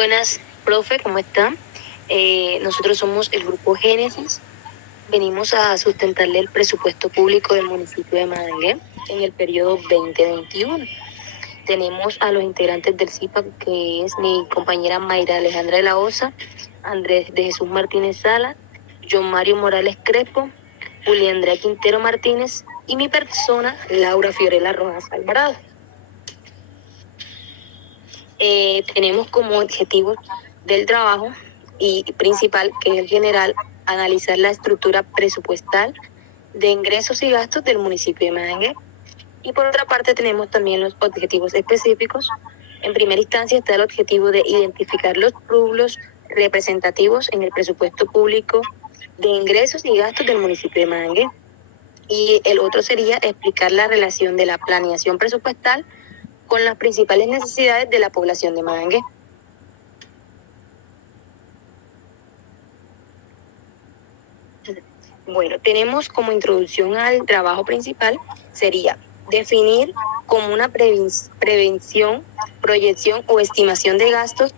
Buenas, profe, ¿cómo está? Nosotros somos el Grupo Génesis. Venimos a sustentarle el presupuesto público del municipio de Madangué en el periodo 2021. Tenemos a los integrantes del CIPA, que es mi compañera Mayra Alejandra de la Osa, Andrés de Jesús Martínez Sala, John Mario Morales Crespo, Julián Andrea Quintero Martínez y mi persona, Laura Fiorella Rojas Alvarado. Tenemos como objetivo del trabajo y principal, que es el general, analizar la estructura presupuestal de ingresos y gastos del municipio de Madangué. Y por otra parte tenemos también los objetivos específicos. En primera instancia está el objetivo de identificar los rubros representativos en el presupuesto público de ingresos y gastos del municipio de Madangué. Y el otro sería explicar la relación de la planeación presupuestal con las principales necesidades de la población de Madangué. Bueno, tenemos como introducción al trabajo principal, sería definir como una prevención, proyección o estimación de gastos,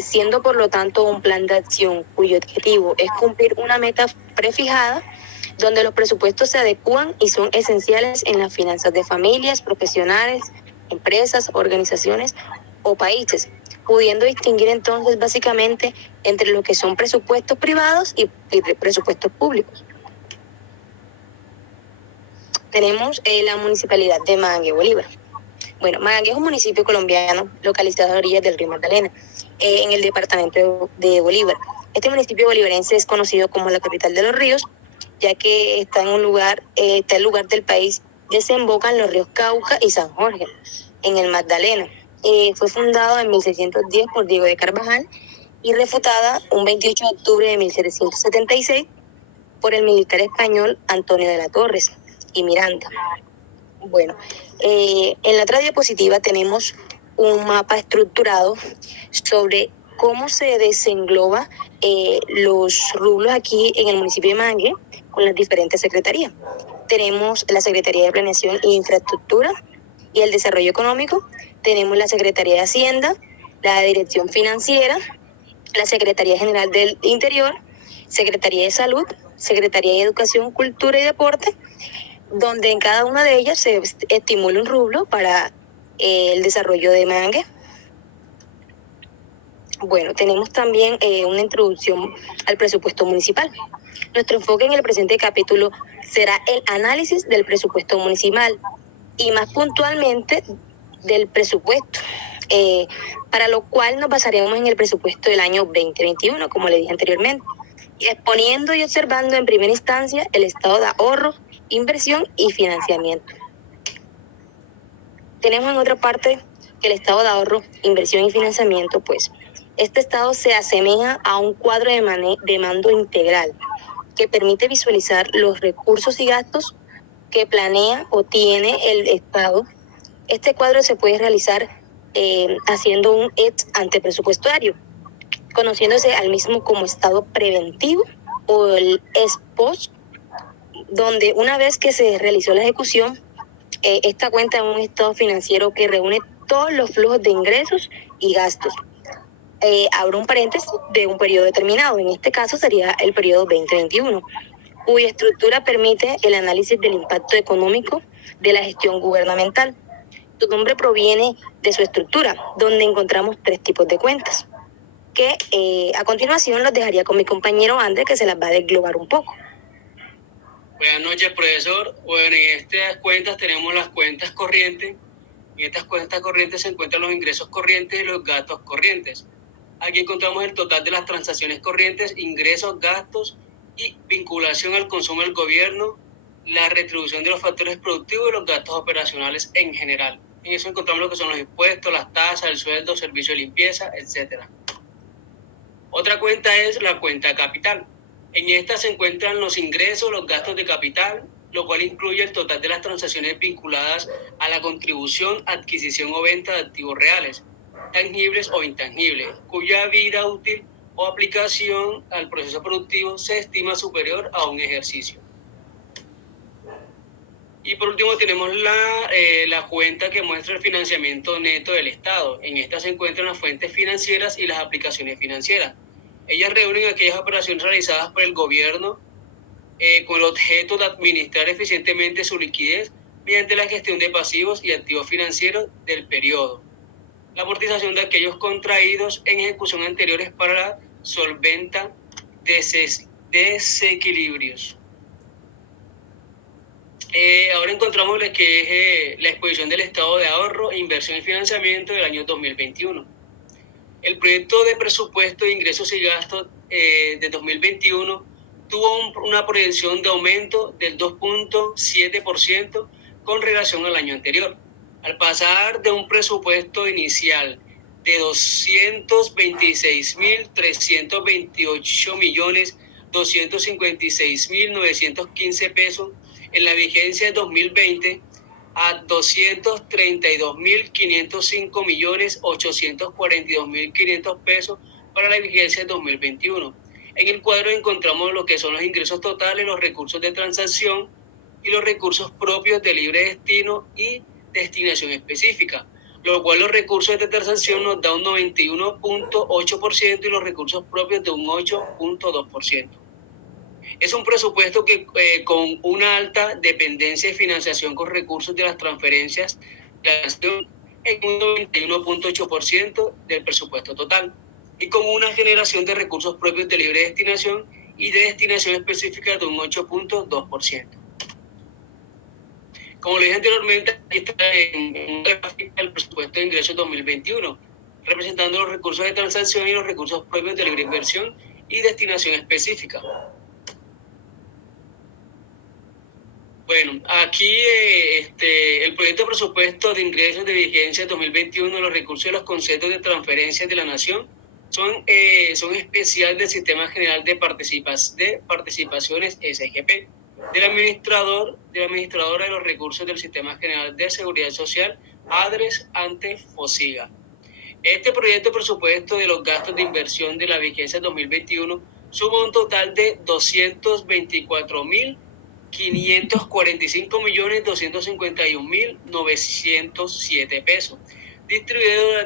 siendo por lo tanto un plan de acción cuyo objetivo es cumplir una meta prefijada, donde los presupuestos se adecúan y son esenciales en las finanzas de familias, profesionales, empresas, organizaciones o países, pudiendo distinguir entonces básicamente entre lo que son presupuestos privados y presupuestos públicos. Tenemos la municipalidad de Madangué, Bolívar. Bueno, Madangué es un municipio colombiano localizado a orillas del río Magdalena, en el departamento de Bolívar. Este municipio bolivarense es conocido como la capital de los ríos, ya que está el lugar del país, desembocan los ríos Cauca y San Jorge, en el Magdalena. Fue fundado en 1610 por Diego de Carvajal y refutada un 28 de octubre de 1776 por el militar español Antonio de la Torres y Miranda. Bueno, en la otra diapositiva tenemos un mapa estructurado sobre cómo se desengloba los rubros aquí en el municipio de Madangué con las diferentes secretarías. Tenemos la Secretaría de Planeación e Infraestructura y el Desarrollo Económico, tenemos la Secretaría de Hacienda, la Dirección Financiera, la Secretaría General del Interior, Secretaría de Salud, Secretaría de Educación, Cultura y Deporte, donde en cada una de ellas se estimula un rubro para el desarrollo de Madangué. Bueno, tenemos también una introducción al presupuesto municipal. Nuestro enfoque en el presente capítulo será el análisis del presupuesto municipal y más puntualmente del presupuesto, para lo cual nos basaremos en el presupuesto del año 2021, como le dije anteriormente, y exponiendo y observando en primera instancia el estado de ahorro, inversión y financiamiento. Tenemos en otra parte que el estado de ahorro, inversión y financiamiento, pues este estado se asemeja a un cuadro de mando integral que permite visualizar los recursos y gastos que planea o tiene el Estado. Este cuadro se puede realizar haciendo un ex ante presupuestario, conociéndose al mismo como estado preventivo o el ex post, donde una vez que se realizó la ejecución, esta cuenta es un estado financiero que reúne todos los flujos de ingresos y gastos. Abro un paréntesis de un periodo determinado, en este caso sería el periodo 2021, cuya estructura permite el análisis del impacto económico de la gestión gubernamental. Su nombre proviene de su estructura, donde encontramos 3 tipos de cuentas, que a continuación los dejaría con mi compañero Andrés, que se las va a desglobar un poco. Buenas noches, profesor. Bueno, en estas cuentas tenemos las cuentas corrientes. En estas cuentas corrientes se encuentran los ingresos corrientes y los gastos corrientes. Aquí encontramos el total de las transacciones corrientes, ingresos, gastos y vinculación al consumo del gobierno, la retribución de los factores productivos y los gastos operacionales en general. En eso encontramos lo que son los impuestos, las tasas, el sueldo, servicio de limpieza, etc. Otra cuenta es la cuenta capital. En esta se encuentran los ingresos, los gastos de capital, lo cual incluye el total de las transacciones vinculadas a la contribución, adquisición o venta de activos reales, tangibles o intangibles, cuya vida útil o aplicación al proceso productivo se estima superior a un ejercicio. Y por último tenemos la cuenta que muestra el financiamiento neto del Estado. En esta se encuentran las fuentes financieras y las aplicaciones financieras. Ellas reúnen aquellas operaciones realizadas por el gobierno con el objeto de administrar eficientemente su liquidez mediante la gestión de pasivos y activos financieros del periodo. La amortización de aquellos contraídos en ejecución anteriores para la solventa desequilibrios. Ahora encontramos lo que es la exposición del estado de ahorro, inversión y financiamiento del año 2021. El proyecto de presupuesto de ingresos y gastos de 2021 tuvo una proyección de aumento del 2.7% con relación al año anterior, al pasar de un presupuesto inicial de 226.328.256.915 pesos en la vigencia de 2020 a 232.505.842.500 pesos para la vigencia de 2021. En el cuadro encontramos lo que son los ingresos totales, los recursos de transacción y los recursos propios de libre destino y destinación específica, lo cual los recursos de transacción nos da un 91.8% y los recursos propios de un 8.2%. Es un presupuesto que con una alta dependencia de financiación con recursos de las transferencias de la nación en un 91.8% del presupuesto total y con una generación de recursos propios de libre destinación y de destinación específica de un 8.2%. Como lo dije anteriormente, aquí está en la gráfica el presupuesto de ingresos 2021, representando los recursos de transacción y los recursos propios de libre inversión y destinación específica. Bueno, aquí el proyecto de presupuesto de ingresos de vigencia 2021, los recursos y los conceptos de transferencias de la nación son especial del Sistema General de Participaciones SGP, de la administradora de los recursos del Sistema General de Seguridad Social, ADRES, ante FOSIGA. Este proyecto de presupuesto de los gastos de inversión de la vigencia 2021 suma un total de 224.551.251.907 pesos, distribuido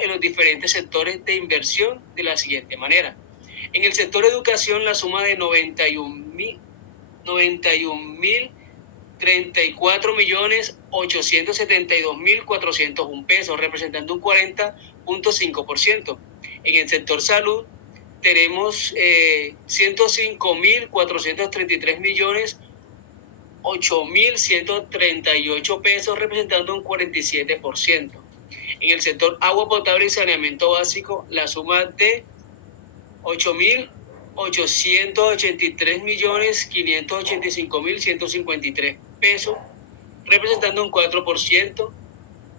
en los diferentes sectores de inversión de la siguiente manera. En el sector educación, la suma de 91.034.872.401 pesos, representando un 40.5%. En el sector salud, tenemos 105.433.008.138 pesos, representando un 47%. En el sector agua potable y saneamiento básico, la suma de 8.883.585.153 pesos, representando un 4%.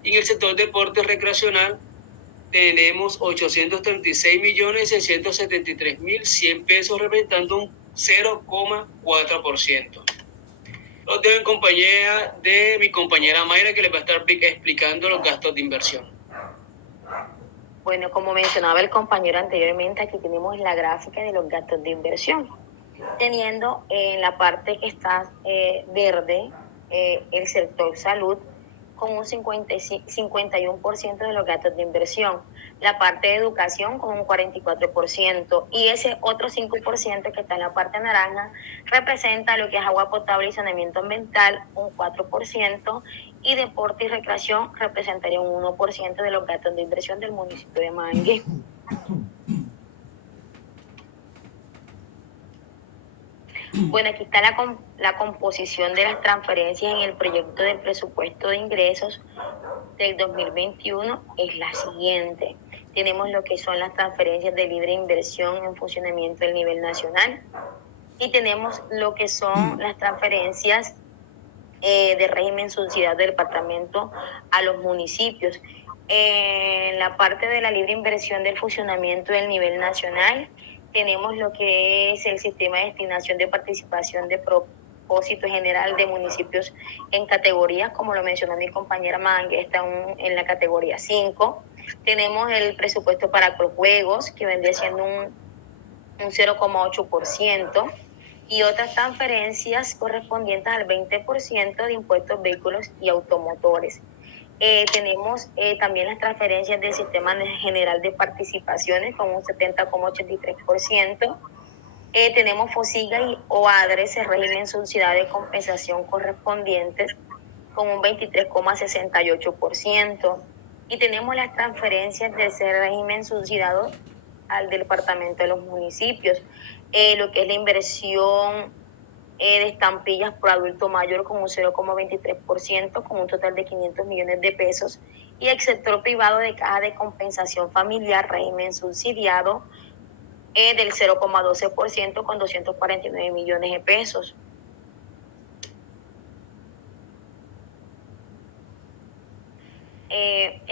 Y en el sector deporte recreacional tenemos 836.673.100 pesos, representando un 0.4%. Los dejo en compañía de mi compañera Mayra, que les va a estar explicando los gastos de inversión. Bueno, como mencionaba el compañero anteriormente, aquí tenemos la gráfica de los gastos de inversión, teniendo en la parte que está verde el sector salud con un 51% de los gastos de inversión, la parte de educación con un 44% y ese otro 5% que está en la parte naranja representa lo que es agua potable y saneamiento ambiental, un 4%, y deporte y recreación representaría un 1% de los gastos de inversión del municipio de Mangue. Bueno, aquí está la composición de las transferencias en el proyecto del presupuesto de ingresos del 2021 es la siguiente. Tenemos lo que son las transferencias de libre inversión en funcionamiento del nivel nacional y tenemos lo que son las transferencias de régimen subsidiado del departamento a los municipios. En la parte de la libre inversión del funcionamiento del nivel nacional tenemos lo que es el sistema de destinación de participación de propósito general de municipios en categorías, como lo mencionó mi compañera Mangue, está en la categoría 5. Tenemos el presupuesto para juegos, que vendría siendo un 0.8%. y otras transferencias correspondientes al 20% de impuestos vehículos y automotores. Tenemos también las transferencias del Sistema General de Participaciones con un 70,83%. Tenemos FOSIGA y OADRES, el régimen subsidiado de compensación correspondientes, con un 23,68%. Y tenemos las transferencias de ese régimen subsidiado al Departamento de los Municipios, lo que es la inversión de estampillas por adulto mayor con un 0,23%, con un total de 500 millones de pesos, y el sector privado de caja de compensación familiar, régimen subsidiado, del 0,12% con 249 millones de pesos.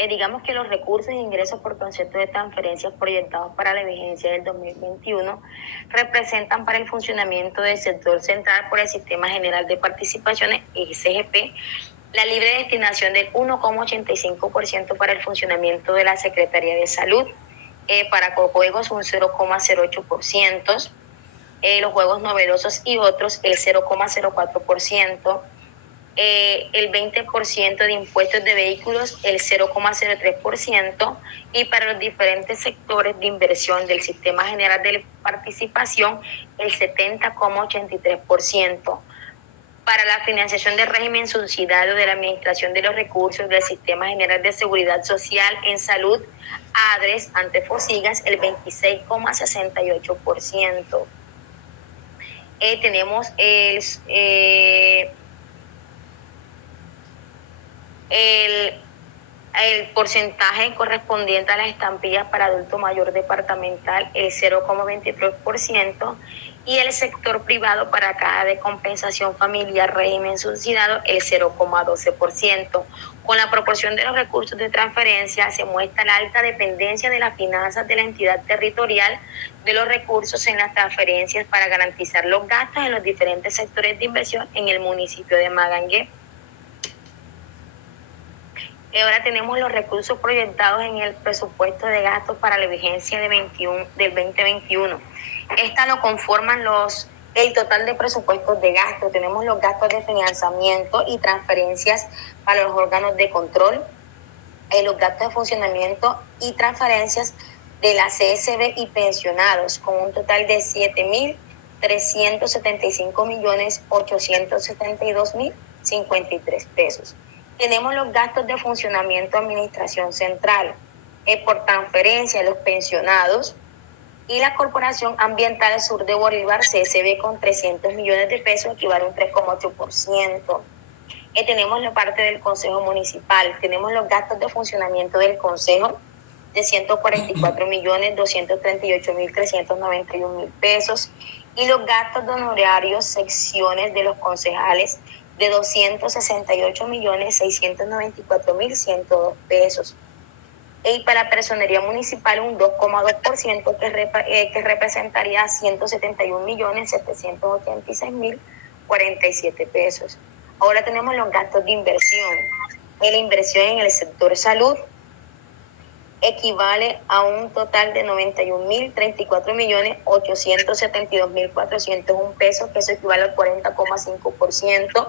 Digamos que los recursos e ingresos por concepto de transferencias proyectados para la vigencia del 2021 representan para el funcionamiento del sector central por el Sistema General de Participaciones, SGP, la libre destinación del 1,85% para el funcionamiento de la Secretaría de Salud, para juegos un 0,08%, los juegos novedosos y otros el 0,04%, el 20% de impuestos de vehículos, el 0,03%, y para los diferentes sectores de inversión del Sistema General de Participación, el 70,83%. Para la financiación del régimen subsidiario de la Administración de los Recursos del Sistema General de Seguridad Social en Salud, ADRES, ante FOSIGAS, el 26,68%. Tenemos el porcentaje correspondiente a las estampillas para adulto mayor departamental, el 0,23%, y el sector privado para caja de compensación familiar régimen subsidiado, el 0,12%. Con la proporción de los recursos de transferencia se muestra la alta dependencia de las finanzas de la entidad territorial de los recursos en las transferencias para garantizar los gastos en los diferentes sectores de inversión en el municipio de Magangué. Ahora tenemos los recursos proyectados en el presupuesto de gastos para la vigencia del 2021. Esta lo conforman el total de presupuestos de gasto. Tenemos los gastos de financiamiento y transferencias para los órganos de control, los gastos de funcionamiento y transferencias de la CSB y pensionados, con un total de 7.375.872.053 pesos. Tenemos los gastos de funcionamiento de administración central, por transferencia de los pensionados, y la Corporación Ambiental Sur de Bolívar, CSB, con 300 millones de pesos, equivale a un 3,8%. Tenemos la parte del Consejo Municipal, tenemos los gastos de funcionamiento del Consejo de 144.238.391 pesos, y los gastos de honorarios secciones de los concejales de 268.694.102 pesos. Y para personería municipal un 2,2%, que representaría 171.786.047 pesos. Ahora tenemos los gastos de inversión. La inversión en el sector salud equivale a un total de 91.034.872.401 pesos, que eso equivale al 40,5%.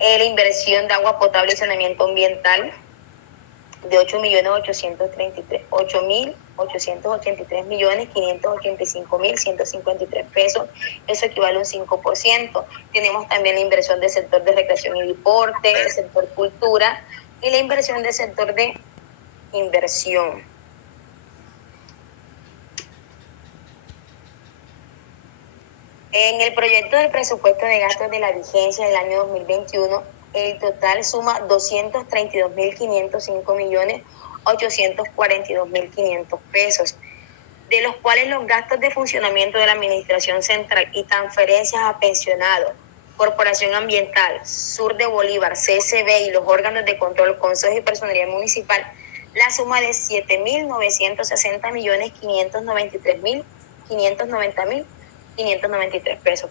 La inversión de agua potable y saneamiento ambiental de 8.883.585.153 pesos, eso equivale a un 5%. Tenemos también la inversión del sector de recreación y deporte, el sector cultura y la inversión del sector de inversión. En el proyecto del presupuesto de gastos de la vigencia del año 2021, el total suma 232.505.842.500 pesos, de los cuales los gastos de funcionamiento de la Administración Central y transferencias a pensionados, Corporación Ambiental, Sur de Bolívar, CSB y los órganos de control, Consejo y Personería Municipal, la suma de 7.960.593.593 pesos,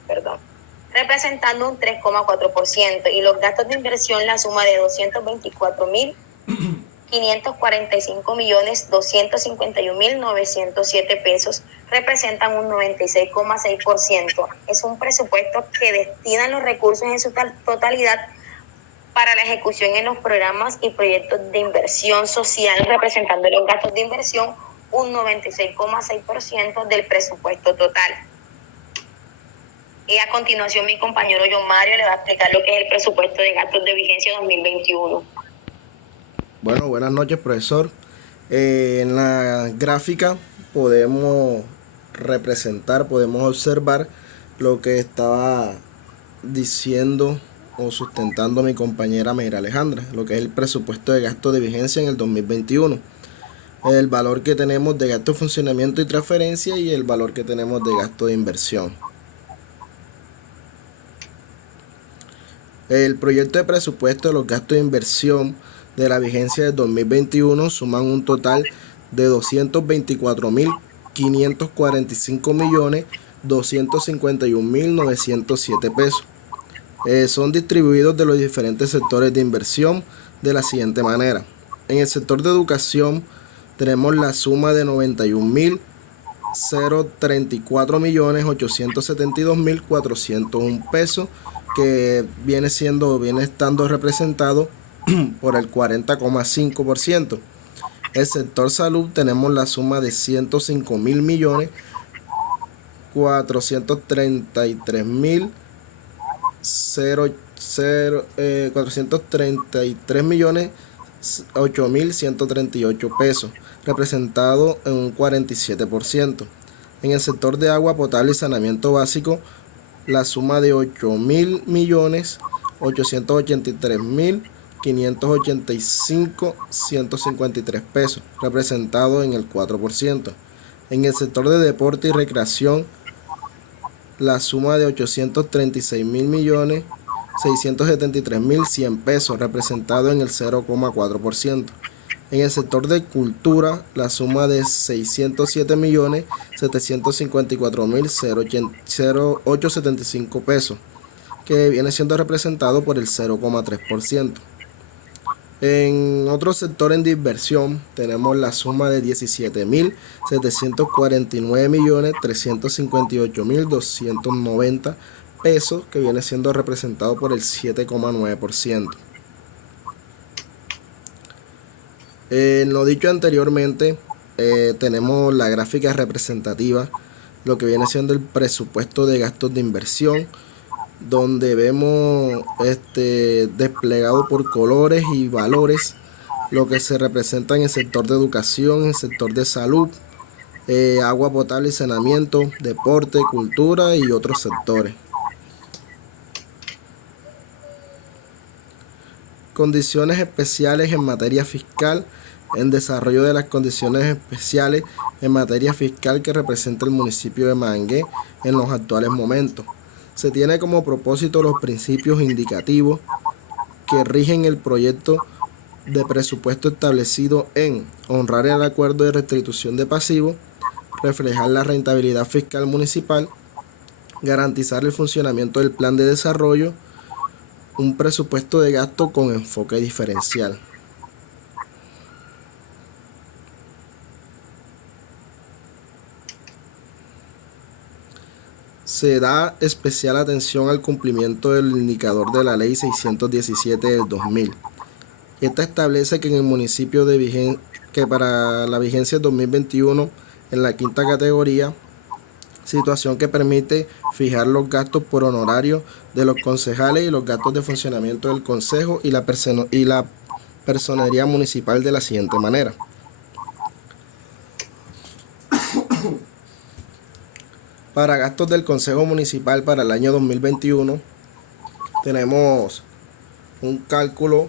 representando un 3,4%, y los gastos de inversión la suma de 224.545.251.907 pesos, representan un 96,6%. Es un presupuesto que destina los recursos en su totalidad para la ejecución en los programas y proyectos de inversión social, representando los gastos de inversión un 96,6% del presupuesto total. Y a continuación mi compañero John Mario le va a explicar lo que es el presupuesto de gastos de vigencia 2021. Bueno, buenas noches, profesor. En la gráfica podemos podemos observar lo que estaba diciendo o sustentando mi compañera Meira Alejandra, lo que es el presupuesto de gasto de vigencia en el 2021. El valor que tenemos de gasto de funcionamiento y transferencia y el valor que tenemos de gasto de inversión. El proyecto de presupuesto de los gastos de inversión de la vigencia del 2021 suman un total de 224.545.251.907 pesos. Son distribuidos de los diferentes sectores de inversión de la siguiente manera. En el sector de educación tenemos la suma de 91.034.872.401 pesos, que viene estando representado por el 40,5%. El sector salud tenemos la suma de 433.8.138 pesos, representado en un 47%. En el sector de agua potable y saneamiento básico, la suma de 8.833.585.153 pesos, representado en el 4%. En el sector de deporte y recreación, la suma de 836.673.100 pesos, representado en el 0,4%. En el sector de cultura, la suma de 607.754.875 pesos, que viene siendo representado por el 0,3%. En otro sector de inversión tenemos la suma de 17.749.358.290 pesos, que viene siendo representado por el 7,9%. Lo dicho anteriormente, tenemos la gráfica representativa, lo que viene siendo el presupuesto de gastos de inversión, donde vemos desplegado por colores y valores lo que se representa en el sector de educación, en el sector de salud, agua potable y saneamiento, deporte, cultura y otros sectores. Condiciones especiales en materia fiscal. En desarrollo de las condiciones especiales en materia fiscal que representa el municipio de Mangue en los actuales momentos. Se tiene como propósito los principios indicativos que rigen el proyecto de presupuesto establecido en honrar el acuerdo de restitución de pasivos, reflejar la rentabilidad fiscal municipal, garantizar el funcionamiento del plan de desarrollo, un presupuesto de gasto con enfoque diferencial. Se da especial atención al cumplimiento del indicador de la Ley 617 del 2000. Esta establece que en el municipio que para la vigencia 2021, en la quinta categoría, situación que permite fijar los gastos por honorario de los concejales y los gastos de funcionamiento del consejo y la personería municipal de la siguiente manera. Para gastos del Consejo Municipal para el año 2021, tenemos un cálculo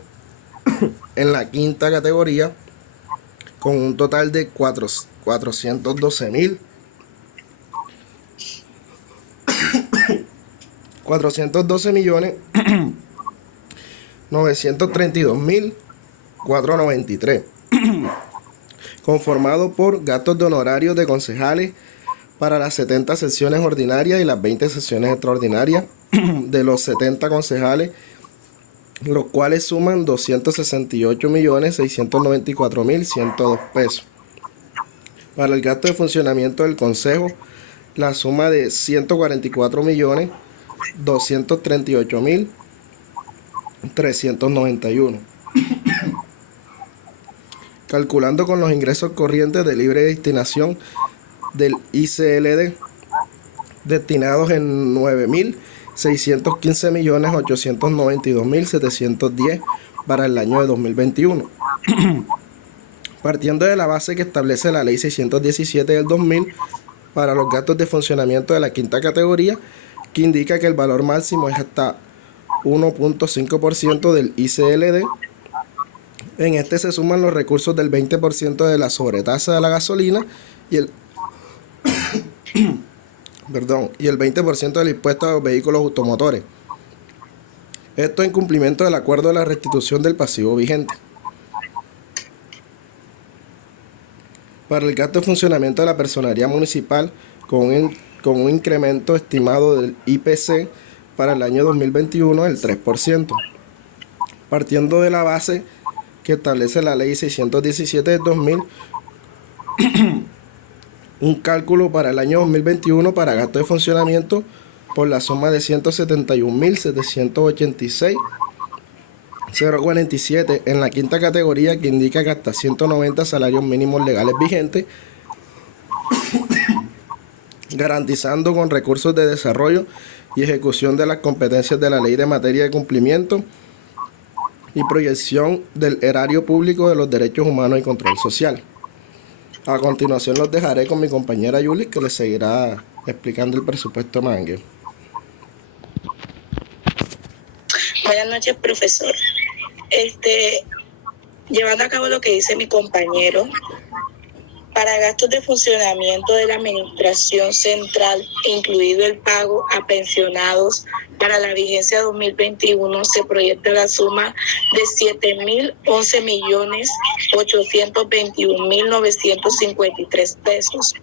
en la quinta categoría con un total de 412.000 412.932.493, conformado por gastos de honorarios de concejales para las 70 sesiones ordinarias y las 20 sesiones extraordinarias de los 70 concejales, los cuales suman 268.694.102 pesos. Para el gasto de funcionamiento del Consejo, la suma de 144.238.391. Calculando con los ingresos corrientes de libre destinación del ICLD, destinados en 9.615.892.710 para el año de 2021. Partiendo de la base que establece la Ley 617 del 2000 para los gastos de funcionamiento de la quinta categoría, que indica que el valor máximo es hasta 1.5% del ICLD. En este se suman los recursos del 20% de la sobretasa de la gasolina y el 20% del impuesto a los vehículos automotores. Esto en cumplimiento del acuerdo de la restitución del pasivo vigente. Para el gasto de funcionamiento de la personería municipal, con un incremento estimado del IPC para el año 2021 del 3%. Partiendo de la base que establece la Ley 617 del 2000, un cálculo para el año 2021 para gasto de funcionamiento por la suma de 171.786.047 en la quinta categoría, que indica que hasta 190 salarios mínimos legales vigentes, garantizando con recursos de desarrollo y ejecución de las competencias de la ley de materia de cumplimiento y proyección del erario público de los derechos humanos y control social. A continuación los dejaré con mi compañera Yuli, que les seguirá explicando el presupuesto de Mangue. Buenas noches, profesor. Llevando a cabo lo que dice mi compañero, para gastos de funcionamiento de la administración central, incluido el pago a pensionados para la vigencia 2021, se proyecta la suma de 7.011.821.953 pesos.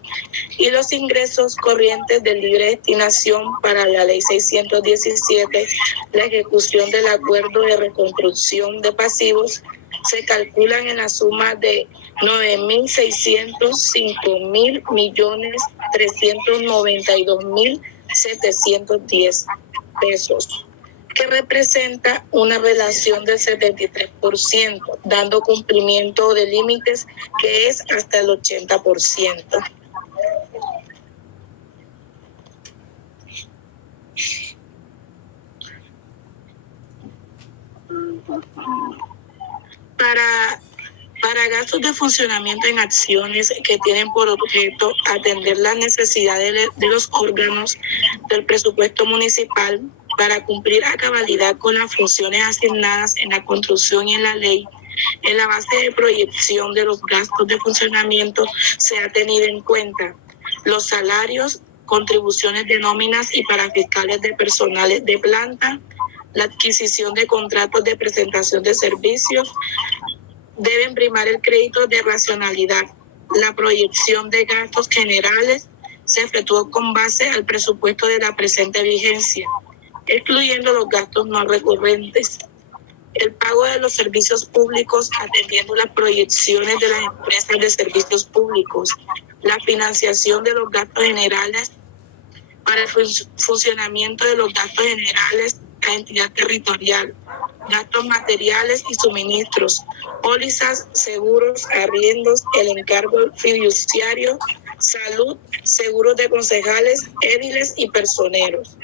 Y los ingresos corrientes de libre destinación para la Ley 617, la ejecución del acuerdo de reconstrucción de pasivos, se calculan en la suma de 9.605.392.710 pesos, que representa una relación del 73%, dando cumplimiento de límites que es hasta el 80%. Para gastos de funcionamiento en acciones que tienen por objeto atender las necesidades de los órganos del presupuesto municipal para cumplir a cabalidad con las funciones asignadas en la construcción y en la ley, en la base de proyección de los gastos de funcionamiento se ha tenido en cuenta los salarios, contribuciones de nóminas y parafiscales de personales de planta, la adquisición de contratos de presentación de servicios. Deben primar el crédito de racionalidad. La proyección de gastos generales se efectuó con base al presupuesto de la presente vigencia, excluyendo los gastos no recurrentes. El pago de los servicios públicos atendiendo las proyecciones de las empresas de servicios públicos. La financiación de los gastos generales para el funcionamiento de los gastos generales a entidad territorial, gastos materiales y suministros, pólizas, seguros, arriendos, el encargo fiduciario, salud, seguros de concejales, édiles y personeros.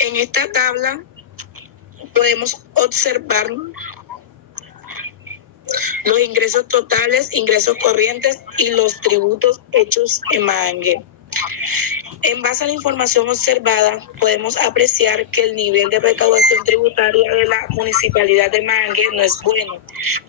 En esta tabla podemos observar los ingresos totales, ingresos corrientes y los tributos hechos en Mangue. En base a la información observada, podemos apreciar que el nivel de recaudación tributaria de la Municipalidad de Mangue no es bueno,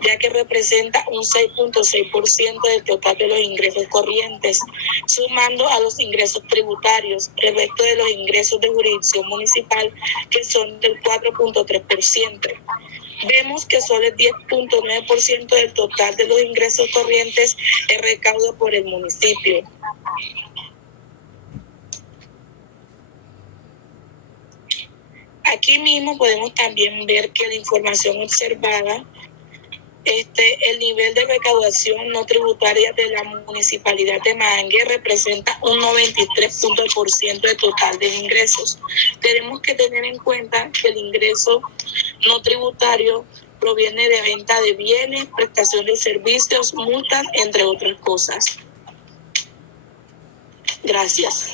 ya que representa un 6.6% del total de los ingresos corrientes, sumando a los ingresos tributarios el resto de los ingresos de jurisdicción municipal, que son del 4.3%. Vemos que solo el 10.9% del total de los ingresos corrientes es recaudo por el municipio. Aquí mismo podemos también ver que la información observada El nivel de recaudación no tributaria de la municipalidad de Mangue representa un 93% del total de ingresos. Tenemos que tener en cuenta que el ingreso no tributario proviene de venta de bienes, prestación de servicios, multas, entre otras cosas. Gracias.